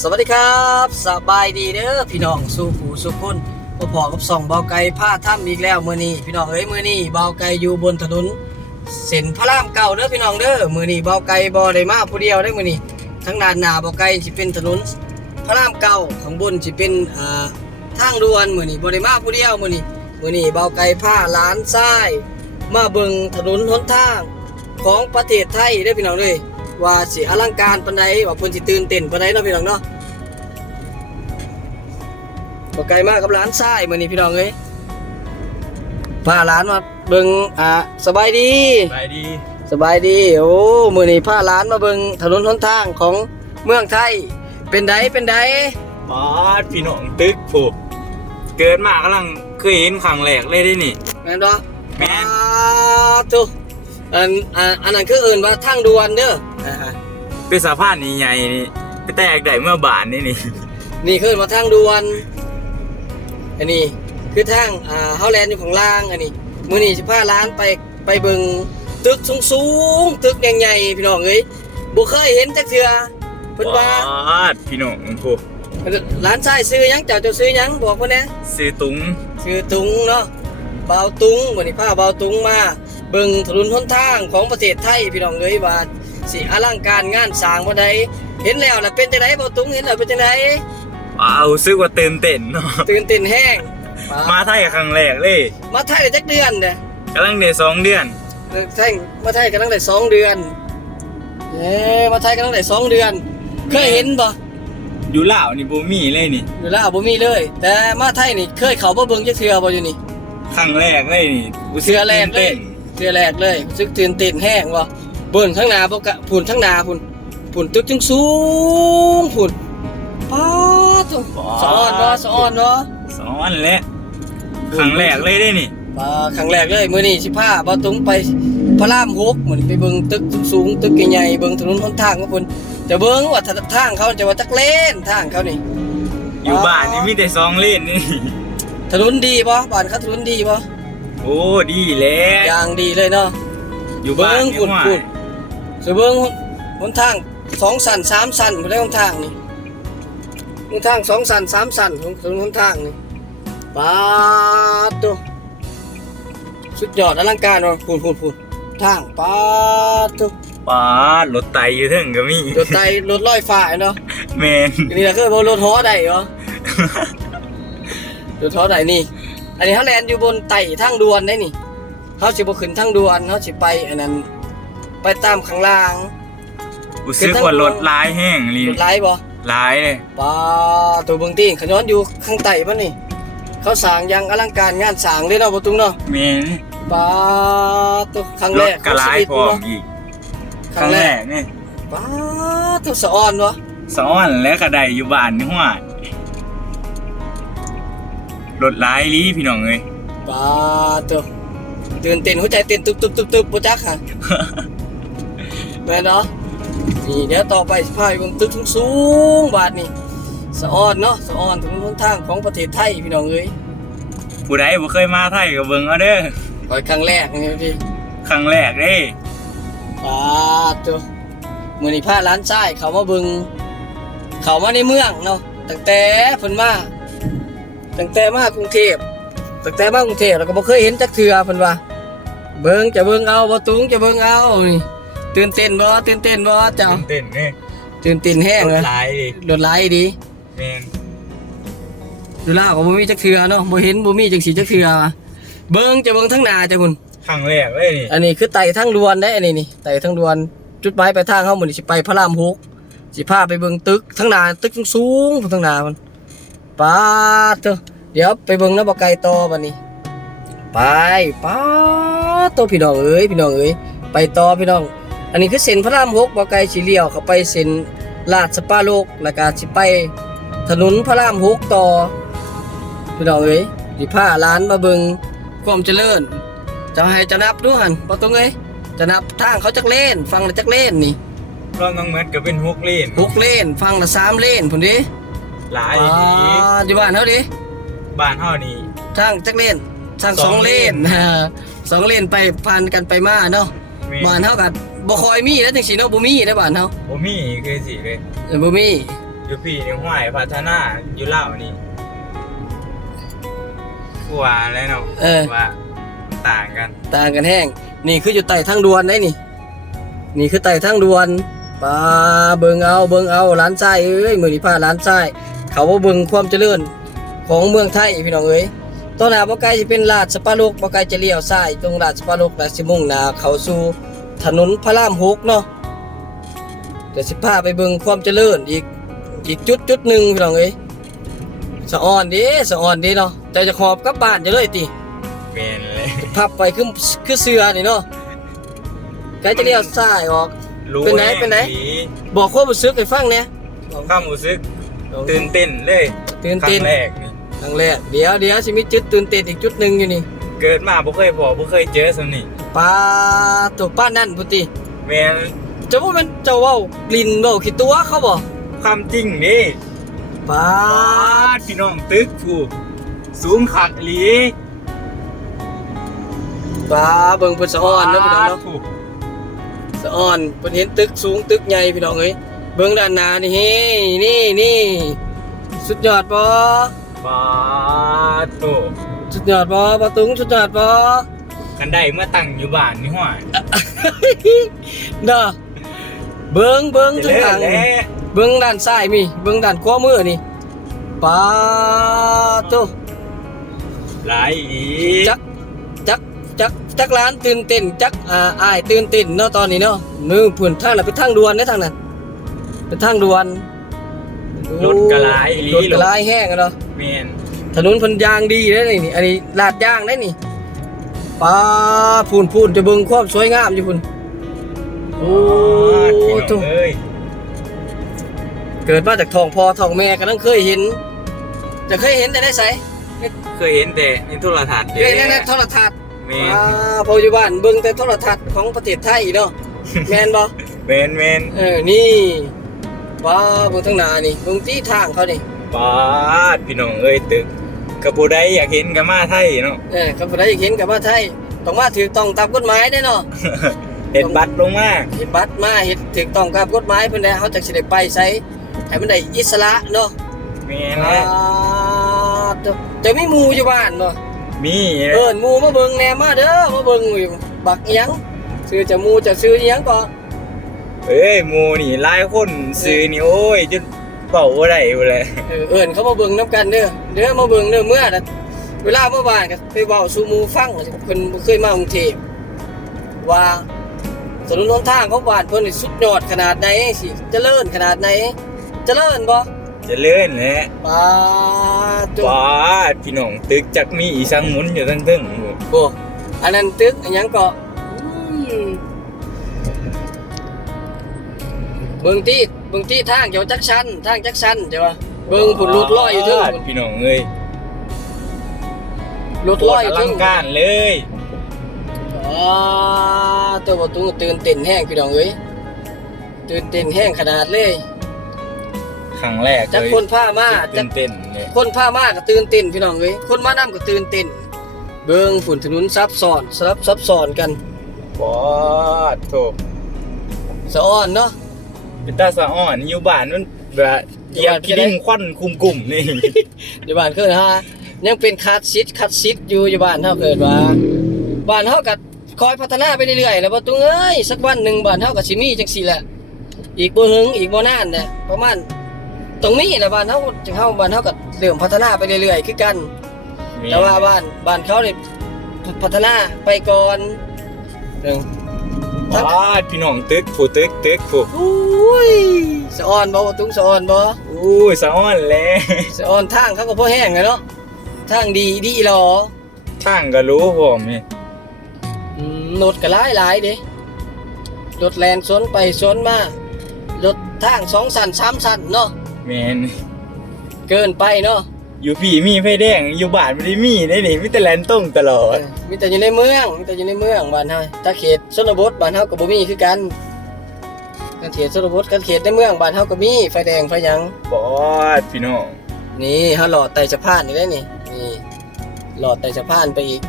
สวัสดีครับสบายดีเด้อพี่น้องสู้ผู้สู้คนพอพอกับส่องเบาไก่ผ้าถ้ำอีกแล้วมือนี้พี่น้องเอ้ยมือนี้เบาไก่อยู่บนถนนเส้นพระรามเก่าเด้อพี่น้องเด้อมือนี้เบาไก่บ่ได้มาผู้เดียวได้มือนี้ทั้งด้านหน้าเบาไก่สิเป็นถนนพระรามเก่าข้างบนสิเป็นอ่าทางด่วนมือนี้บ่ได้มาผู้เดียวมือนี้มือนี้เบาไก่ผ้าล้านทรายมาเบิ่งถนนหนทางของประเทศไทยเด้อพี่น้องเด้อ ว่าสิอลังการปานใดว่าเพิ่นสิตื่นเต้นปานใดเนาะพี่น้องเนาะบ่ไกลมากกับร้านทรายมื้อนี้พี่น้องเอ้ยพาร้านมาเบิ่งอ่าสบายดีไปดี สบายดี โอ้มื้อนี้พาร้านมาเบิ่งถนนหนทางของเมืองไทย เป็นไดเป็นไดบอสพี่น้องตึกผูกเกิดมากำลังเคยเห็นครั้งแรกเลยได้นี่ แม่นบ่แม่นอ่าตุอันอ่าอันนั้นคือเอิ้นว่าทางด่วนเด้ออ่า เป็นสะพานนี่ใหญ่นี่ไปแตกได้เมื่อบานนี่นี่นี่คือว่าทางด่วนอันนี้คือทางอ่าเฮาแลนด์อยู่ข้างล่างอันนี้มื้อนี้สิพาร้านไปไปเบิ่งตึกสูงๆตึกใหญ่ๆพี่น้องเอ้ยบ่เคยเห็นจักเทื่อเพิ่นว่าบอสพี่น้องผูกร้านชายซื้อหยังเจ้าเจ้าซื้อหยังบอกเพิ่นแหน่ซื้อตุงซื้อตุงเนาะเบาตุงวันนี้พาเบาตุงมาเบิ่งถนนหนทางของประเทศไทยพี่น้องเอ้ยว่า สิอลังการงานสร้างบ่ใดเห็นแล้วล่ะเป็นจังไดเบาตุงเห็นแล้วเป็นจังไดเอาซึกว่าตื่นเต้นเนาะตื่นเต้นแห้งมาไทยครั้งแรกเลย มาไทยได้จักเดือนเด้กำลังได้สองเดือนไทยมาไทยกันตั้งแต่สองเดือนเอ้มาไทยกันตั้งแต่สองเดือน เคยเห็นบ่อยู่ลาวนี่บ่มีเลยนี่อยู่ลาวบ่มีเลย แต่มาไทยนี่เคยเข้าบ่เบิ่งจักเทื่อบ่อยู่นี่ครั้งแรกเลยนี่รู้สึเทื่อแรกเลยตื่นเทื่อแรกเลยรู้สึกตื่นเต้นแห้งบ่ เบิ่นข้างหน้าบ่กะพุ่นข้างหน้าพุ่นพุ่นตึกจึงสูงพุ่นป๊าดตัวสะออนบ่สะออนเนาะสอนแล้วครั้งแรกเลยได้นี่มาครั้งแรกเลยมื้อนี้สิพาบ่ตุงไปพระราม6มื้อนี้ไปเบิ่งตึกสูงๆตึกใหญ่ๆเบิ่งถนนหนทางของเพิ่นจะเบิ่งว่าทางเขาจะว่าจักเล่นทางเขานี่อยู่บ้านนี่มีแต่สองเลนนี่ถนนดีป่ะบ้านเขาถนนดีป่ะโอ้ดีแล้วอย่างดีเลยเนาะอยู่บ้านเบิ่งนี่พุ่นว่าพุ่น สเบิ้งหนทางสองสันสามสันบ่ได้หนทางนี่หนทางสองสันสามสันของถนนหนทางนี่ปาดตัวสุดยอดอลังการเนาะพุ่นพุ่นพุ่นทางปาดตัวป้ารถไตอยู่ถึงก็มีรถไตรถลอยฟ้าเนาะแมนอันนี้ก็คือบ่รถฮอได้เหรอรถฮอได้นี่ อันนี้เฮาแลนอยู่บนไต่ทางด่วนได้นี่เฮาสิบ่ขึ้นทางด่วนเฮาสิไปอันนั้น ไปตามข้างล่างกูซื้อว่ารถลายแห้งลีรถไล่บ่ลายเลยป้าตัวเบิ่งตีนขย้อนอยู่ข้างใต้บ่นี่ เขาสร้างอย่างอลังการงานสร้างเลยเนาะบ่ตุงเนาะแมนป้าตัวครั้งรแรถกกระลายพร้อมเนาะอีกคครั้รั้งงแรแรกกนี่ป้าตัวสะอ่อนบ่ซ้อนและกระไดอยู่บ้านนี่หัวรถลายลีพี่น้องเอ้ยป้าตัวตื่นเต้นหัวใจเต้นตุบตุบตุบตุบบ่จักค่ะ แม่นเนาะนี่เดี๋ยวต่อไปสิพาไปเบิ่งตึกสูงๆบาดนี่สะอ่อนเนาะสะอ่อนถนนหนทางของประเทศไทยพี่น้องเอ้ยผู้ใดบ่เคยมาไทยก็เบิ่งเอาเด้อคอยครั้งแรกนี่พี่ครั้งแรกเด้ปาดตัวมือนี้พาร้านทรายเขามาเบึงเขามาในเมืองเนาะตั้งแต่เพิ่นมาตั้งแต่มากรุงเทพตั้งแต่มากรุงเทพเราก็บ่เคยเห็นจักเทื่อเพิ่นว่าเบิ่งจะเบิ่งเอาบ่ตุงจะเบิ่งเอานี่ ตื่นเต้นบ่ตื่นเต้นบ่เจ้าเต้นนี่ตื่นเต้นแห้งรเลยถลายดิรถไหลดีแมนดูลาวก็บ่มีจักเทื่อเนาะบ่เห็นบ่มีจังสีจักเทื่อเบิ่งจะเบิ่งทั้งหน้าจ้ะคุณครั้งแรกเลยนี่อันนี้คือไต่ทั้งดวนได้อันนี้นี่ไต่ทั้งดวนจุดหมายปลายทางเฮามื้อนี้สิไปพระรามหกสิพาไปเบิ่งตึกทั้งหน้าตึกสูงๆทั้งหน้ามันปาดเถอะเดี๋ยวไปเบิ่งน้ำบ่ไก่ต่อบัดนี้ ไปปาดตัวพี่น้องเอ้ยพี่น้องเอ้ยไปต่อพี่น้อง อันนี้คือเส้นพระรามหกบ่ไก่สิเลี้ยวเข้าไปเส้นลาดสปาโลกแล้วก็สิไปถนนพระรามหกต่อพี่น้องเอ้ยสิพาหลานมาเบิ่งความเจริญจะให้จะนับด้วยหันปะตรงไงจะนับทางเขาจักเล่น ฟังละจักเล่นนี่รอบน้องเหมือนก็เป็นฮกเลนหกเล่น ฟังละสามเล่นผุนดิหลายอ่าดีอยู่บ้านเขาดิบ้านเฮานี่ทางจักเล่นทางสสอองงเล่นเลนสองเล่นไปผ่านกันไปมาเนาะแม่บ้านเขากับ บ่คอยมีแล้วจังสีเนาะบ่มีนะบ้านเขาบ่มีคือสิเลยเออบ่มีอยู่พี่นี่ห้วยพัฒนาอยู่เล่าวนี่กว่าแล้วเนาะเออว่าต่างกัน ต่างกันแห้งนี่คืออยู่ไต่ทางด่วนได้นี่ นี่คือไต่ทางด่วนปลาเบิงเอาเบิงเอาร้านทรายเอ้ยมือนี้พาร้านทรายเขาว่าเบิงความเจริญของเมืองไทยพี่น้องเอ้ยตอนหน้าบ่ไกลจะเป็นลาดสปาโลกบ่ไกลจะเลี้ยวซ้ายตรงลาดสปาโลกแล้วสิมุ่งหน้าเข้าสู่ ถนนพระรามหกเนาะเดี๋ยวสิพาไปเบิงความเจริญอีกอีกจุดจุดหนึ่งพี่น้องเอ้ยสะอ่อนเด้สะอ่อนเด้เนาะแต่จะขอบกลับบ้านจะเลยติเมนเลยพับไปคือคือเสือนี่เนาะไกจะเลี้ยวซ้ายออกรู้เป็นไหนแเป็นไหนผีบอกความรู้สึกให้ฟังเนี่ยความรู้สึกตื่นเต้นเลยตื่นครั้เต้นงแรกนี่ครั้งแรกเดี๋ยวเดี๋ยวสิมีจุดตื่นเต้นอีกจุดหนึ่งอยู่นี่ เกิดมาบ่เคยพอบ่เคยเจอสำนี่ ปลาตัวป้านั่นพุติแมนจะว่ามันเจะเว้าลินเว้าขี้ตัวเขาบ่ความจริงดิปลาปาดพี่น้องตึกผู้สูงขักอีหลีปลาเบิ่งเพิ่นสะอ่อนเนาะพี่น้องเนาะปาดผู้สะอ่อนเพิ่นเห็นตึกสูงตึกใหญ่พี่น้องเอ้ยเบิ่งด้านหน้านี่เฮ้นี่นี่สุดยอดบ่ปาดผู้สุดยอดบ่บ่ตุงสุดยอดบ่ กันได้เมื่อตั้งอยู่บ้านนี่ห้วยเด้อเบิ่งเบิ่งทุกเลิทางแล้วเบื้องด้านซ้ายมี เบื้องด้านขวามือนี่ปาโตหลายอีจักจักจักจักร้านตื่นเต้นจักอ่าอ้ายตื่นเต้นเนาะตอนนี้เนาะมือพุ่นทางนั้นเป็นทางด่วนเด้อทางนั้นเป็นทางด่วนรถกระลายอีหลีรถกระลายแห้งอะเนาะแมนถนนเพันยางดีเด้อนี่ อันนี้ลาดยางได้นี่ ปาพูนพูนจะเบิ่งความสวยงามอยู่พุ่นโอ้ปาดพี่น้โตองเอ้ยเกิดมาจากท้องพ่อท้องแม่ก็ต้องเคยเห็น จะเคยเห็นแต่ได้ไสเคยเห็นแต่ในโทรทัศน์เคยเห็นในโทรทัศน์แมอ่านพออยู่บ้านเบิ่งแต่โทรทัศน์ของประเทศไทยเนาะแม่นบ่แมนแมนเออนี่ว้าเบิ่งทางหน้านี่เบิ่งที่ทางเขานี่ปาดพี่น้องเอ้ยตึก กระปูได้อยากเห็นกับมาไทยเนาะเออก็บ่ได้เห็นกับว่าไทยต้องมาถูกต้องตามกฎหมายได้เนาะเห็นบัตรลงมาเฮ็ดบัตรมาเฮ็ดถูกต้องตามกฎหมายเพิ่นได้เฮาจักสิได้ไปไสให้มันได้อิสระเนาะแม่นอ่านะจะจะมีหมู่อยู่บ้านบ่มีเอิ้นหมู่มาเบิ่งแหน่มาเด้อมาเบิ่งอยู่บักอิหยังชื่อจะหมู่จะชื่ออิหยังก็เอ้ยหมูนี่หลายคนซื้อนี่โอ้ยจน เป่าบ่ได้อยู่เลยเออเอิ้นเขามาเบิ่งนํกันเด้อเด้อมาเบิ่งเด้อเมื่อน่ะเวลาเมื่อวานก็ไปเว้าสู่หมู่ฟังว่าเพิ่นบ่เคยมากรุงเทพว่าถนนหนทางของบ้านเพิ่นนี่สุดยอดขนาดไหนสิเจริญขนาดไหนเจริญบ่เจะเลื่อนแหละป้าจุปาดพี่น้องตึกจักมีอีสังหมุนอยู่ทั้งทึ่งๆอยู่โอ้อันนั้นตึกอันหยังก็อืมเบิ่งที่ เบิ่งที่ทางเกี่ยวจักชันทางจักชันใช่ป่ะเบิ่งผุนรถลอยอยู่เทึงปาดพี่น้องเอ้ยรถลอยอยู่อเทึลังงการเลยอ่าตัวบ่ตุงตื่นเต้นแห้งพี่น้องเอ้ยตื่นเต้นแห้งขนาดเลยครั้งแรกจักเลยคนพามาจัตื่ก นเต้นเลยคนพามาก็ตื่นเต้นพี่น้องเอ้ยคนมานํก็ตื่นเต้นเบิ่งฝนถนนซับซ้อนซับซับซ้อนกันปาดโถสะอ้อนเนาะ เป็นตาสะอ่อนอยู่บ้านมันแบบเหยียบขี้ดินควันคุมกลุ่มนี่อยู่บ้านเกิดฮะยังเป็นคัดซิดคัดซิดอยู่อยู่บ้านเฮาเกิดว่าบ้านเฮาก็คอยพัฒนาไปเรื่อยๆแล้วบ่ตุงเอ้ยสักวันหนึ่งบ้านเฮาก็สิมีจังซี่แหละ อีกบ่หึงอีกบ่นานน่ะประมาณตรงนี้แหละบ้านเฮาจังเฮาบ้านเฮาก็เริ่มพัฒนาไปเรื่อยๆคือกัน แต่ว่าบ้านบ้านเขานี่พัฒนาไปก่อนหนึ่ง ปาดพี่น้องตึกผู้ตึกตึกผู้อุ้ยสะอ่อนบ่บ่ตุงสะอ่อนบ่อู้ยสะอ่อนแหล้วสะอ่อนทางเขาก็บ่แห้งเลยเนาะทางดีดีหรอทางก็รู้ผมนี่อืมรถก็หลายหลายเด้รถแลนสวนไปสวนมารถทางสองสันสามสันเนาะแมนเกินไปเนาะ อยู่พี่มีไฟแดง อยู่บ้านไม่ได้มีได้นี่มีแต่แลนต้งตลอเอดอมีแต่อยู่ในเมืองมีแต่อยู่ในเมืองบ้านเฮาถ้าเขตชนบทบ้านเฮาก็บ่มีคือกันถ้าเขตชนบทกับเขตในเมืองบ้านเฮาก็มีไฟแดงไฟหยังบอดพี่น้องนี่เฮาหลอดไต่สะพานนี่ได้นี่นี่หลอดไต่สะพานไปอีก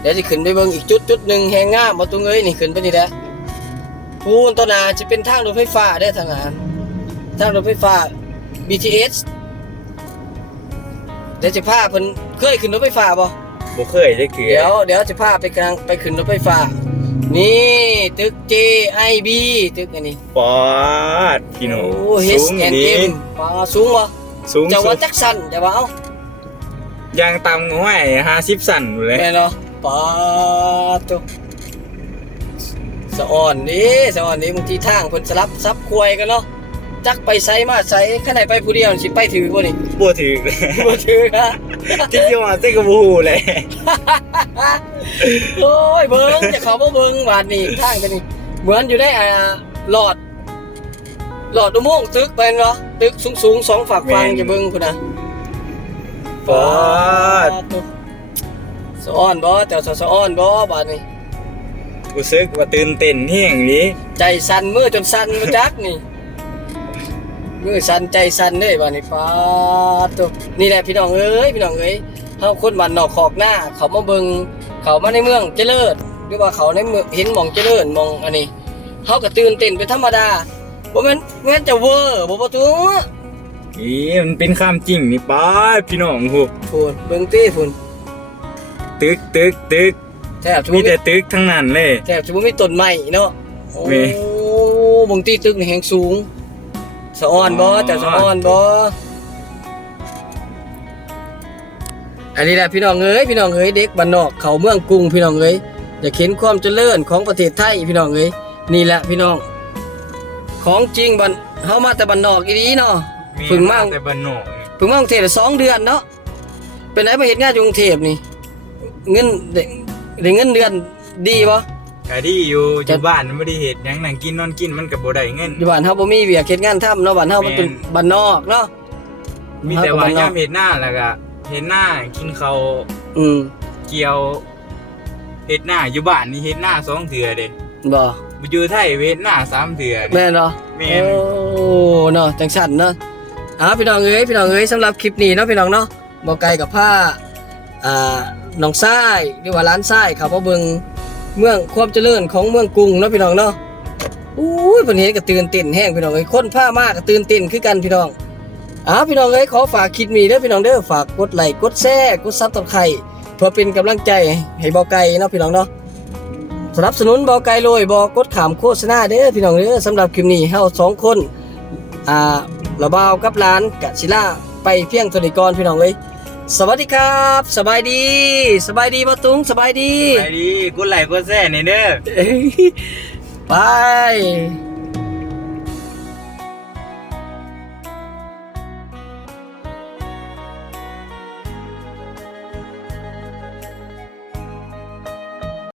เดี๋ยวสิขึ้นไปเบิ่งอีกจุดจุดหนึงแหงงามบ่ตุงเอ้ยนี่ขึ้นไปนี่แหละพูนต้นนาจะเป็นทางรถไฟฟ้าได้อทางนั้นทางรถไฟฟ้า BTS เดี๋ยวจะพาเพิ่นเคยขึ้นรถไฟฟ้าบ่บ่เคยได้เกือเดี๋ยวเดี๋ยวจะพาไปกลางไปขึ้นรถไฟฟ้า นี่ตึก JIB ตึกอันนี้ปอดพี่น้องโอ้สูงดี H&M ปาสูงบ่สูงจะสุว่าดจักสันจะว่าเอ้า ยางต่ำง่าย50สั่นอยู่เลยแม่นเนาะปาตุสะอ่อนนี่สะอ่อนนี่บางทีทางเพิ่นสลับซับควยกันเนาะ จักไปไสมาไสข้างในไปผู้เดียวสิไปถือบ่นี่บ่ถึกเลยบ่ถือนะที่สิว่าเส้นกระบูเลยโอ้ยเบิ้งจะเขาบ่เบิ้งบาดนี่ทางกันนี่เหมือนอยู่ในอ่าหลอด หลอดอุโมงค์ตึกเป็นเหรอตึกสูงสูงๆสองฝักฟังแม่นจะเบิ้งพุ่นนะปอดสะอ้อนบ่เจ้าสะอ้อนบ่บาดนี่รู้สึกว่าตื่นเต้นเฮียงนี้ ใจสั่นมือจนสั่นมาจักนี่ มือสั่นใจสั่นเด้บาดนี่ฟ้าดตัวนี่แหละพี่น้องเอ้ยพี่น้องเอ้ยเฮาคนบ้านนอกขอกหน้า เขามาเบิ่งเขามาในเมืองเจริญหรือว่าเขาในเมืองเห็นหมองเจริญหมองอันนี้เขาก็ตื่นเต้นเป็นธรรมดาบ่แม่นแม่นจะเวอร์บ่บ่ตัวอีมันเป็นคำจริงนี่ป้าดพี่น้องหูพูนเบิ่งติพูนตึกตึกตึกแทบจะมีบ่มีแต่ตึกทั้งนั้นเลยแทบจะบ่มีต้นไม้เนาะโอ้มีบางทีตึกนี่แฮงสูง สะอ้อนบ่อ๋อแต่สะอ้อนบ่อันนี้แหละพี่น้องเอ้ยพี่น้องเอ้ยเด็กบ้านนอกเขาเมืองกรุงพี่น้องเอ้ยอยากเห็นความเจริญของประเทศไทยพี่น้องเอ้ยนี่แหละพี่น้อง ของจริงบ้านเฮามาแต่บ้านนอกอีหลีเนาะเพึ่งมาแต่บ้านนอกนี่เพิ่งมากรุงเทพได้สองเดือนเนาะเป็นไหนมาเห็นงานอยู่กรุงเทพนี่ เงินได้ได้เงินเดือนดี ปะก็ดีอยู่อจะ ยู่บ้านมันไม่ได้เฮ็ดหยังนั่งกินนอนกินมันก็บ่ได้เงิน อยู่บ้านเฮาบ่มีเวียกเฮ็ดงานทำเนาะบ้านเฮามันเป็นแม่น บ้านนอกเนาะมีแต่ว่าเฮก็บ้นนยาอกมเฮ็ดหน้าแล้วก็เฮ็ดหน้ากินข้าวอืมเกี่ยวเฮ็ดหน้าอยู่บ้านนี่เฮ็ดหน้าสองเทื่อเด้บ่อยู่ไทยเฮ็ดหน้าสามเทื่อแม่นเนาะ แม่โอ้นเนาะจังซั่นเนาะอ่าพี่น้องเอ้ยพี่น้องเอ้ยสำหรับคลิปนี้เนาะพี่น้องเนาะบ่ไกลกับผ้าอ่าน้องทรายหรือว่าร้านทรายเขามาเบิ่ง เมืองความเจริญของเมืองกรุงเนาะพี่น้องเนาะอุ้ยเพิ่นเห็นก็ตื่นเต้นแห้งพี่น้องเอ้ยคนผ้ามากก็ตื่นเต้นคือกันพี่น้องอ้าพี่น้องเอ้ยขอฝากคลิปนี้เด้อพี่น้องเด้อฝากกดไลค์กดแชร์กดซับสไครต์เพื่อเป็นกำลังใจให้บาไก่เนาะพี่น้องเนาะสนับสนุนบาไก่โรยบอกดขามโฆษณาเด้อพี่น้องเด้อสำหรับคลิปนี้เฮาสองคนอ่าระบาวกับร้านกะศิลาไปเพียงเท่านี้ก่อนพี่น้องเอ้ย สวัสดีครับ สบายดี สบายดีบ่ตุงสบายดี ไปดีกดไลค์กดแชร์นี่เด้อ ไป